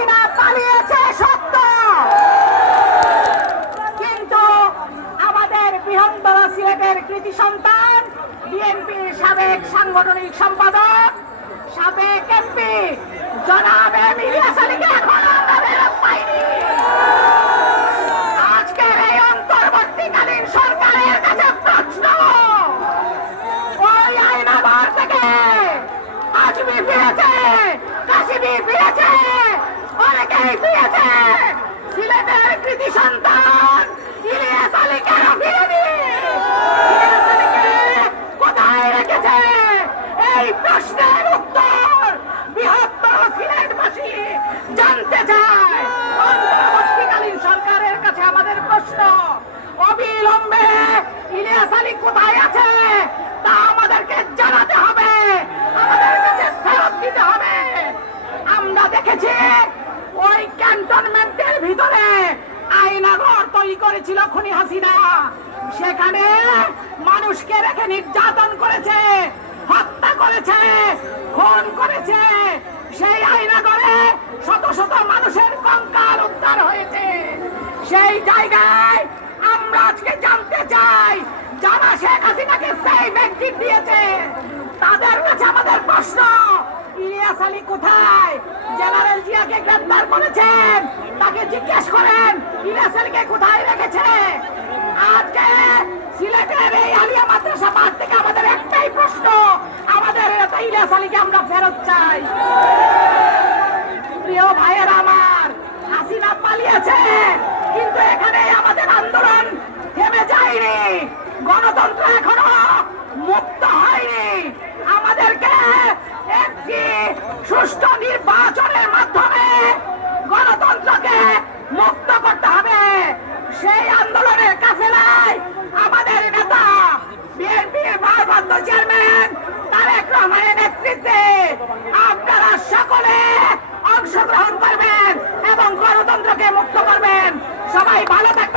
হাসিনা পালিয়েছে সত্য, কিন্তু আমাদের বৃহত্তর সিলেটের কৃতি সন্তান বিএনপির সাবেক সাংগঠনিক সম্পাদক, সাবেক এমপি জনাব ইলিয়াস আলীকে এখন আমরা ফেরত পাইনি। আজকের এই অন্তর্বর্তীকালীন সরকারের কাছে প্রশ্ন, ওই আয়নাঘর থেকে আজমি ফিরেছে, কাশিমি ফিরেছে, অনেকেই ফিরেছে, সিলেটের কৃতি সন্তান ইলিয়াস আলী কেন ফিরেনি? ইলিয়াস আলীকে কোথায় রেখেছে? এই প্রশ্নের উত্তর বৃহত্তর সিলেটবাসী জানতে চায়। অন্তর্বর্তীকালীন সরকারের কাছে আমাদের প্রশ্ন, অবিলম্বে ইলিয়াস আলী কোথায় আছে তা আমাদেরকে জানাতে হবে, আমাদের কাছে ফেরত দিতে হবে। আমরা দেখেছি ওই ক্যান্টনমেন্টের ভিতরে আয়নাঘর তৈরি করেছিল খুনি হাসিনা, সেখানে মানুষকে রেখে নির্যাতন করেছে, হত্যা করেছে, খুন করেছে। সেই আয়নাঘরে শত শত মানুষের কঙ্কাল উদ্ধার হয়েছে। সেই জায়গায় আমরা আজকে জানতে চাই, যারা শেখ হাসিনাকে সেই ব্যক্তি দিয়েছে তাদের কাছে আমাদের প্রশ্ন, ইলিয়াস আলী কোথায়? জেনারেল জিয়াকে গ্রেফতার করেছেন, তাকে জিজ্ঞেস করেন ইলিয়াস আলীকে কোথায় রেখেছে। আজকে সিলেটের এই আলিয়া মাদ্রাসা মাঠ থেকে আমাদের একটাই প্রশ্ন, আমাদের ইলিয়াস আলীকে আমরা ফেরত চাই। প্রিয় ভাইয়েরা আমার, হাসিনা পালিয়েছে, কিন্তু এখানে আমাদের আন্দোলন থেমে যায়নি, গণতন্ত্র এখনো মুক্ত হয়নি। আমাদেরকে একটি সুষ্ঠু নির্বাচনের মাধ্যমে গণতন্ত্রকে মুক্ত করতে হবে। সেই আন্দোলনের কাফেলায় আমাদের নেতা বিএনপির ভারপ্রাপ্ত চেয়ারম্যান তারেক রহমানের নেতৃত্বে আপনারা সকলে অংশগ্রহণ করবেন এবং গণতন্ত্রকে মুক্ত করবেন। সবাই ভালো থাকবেন।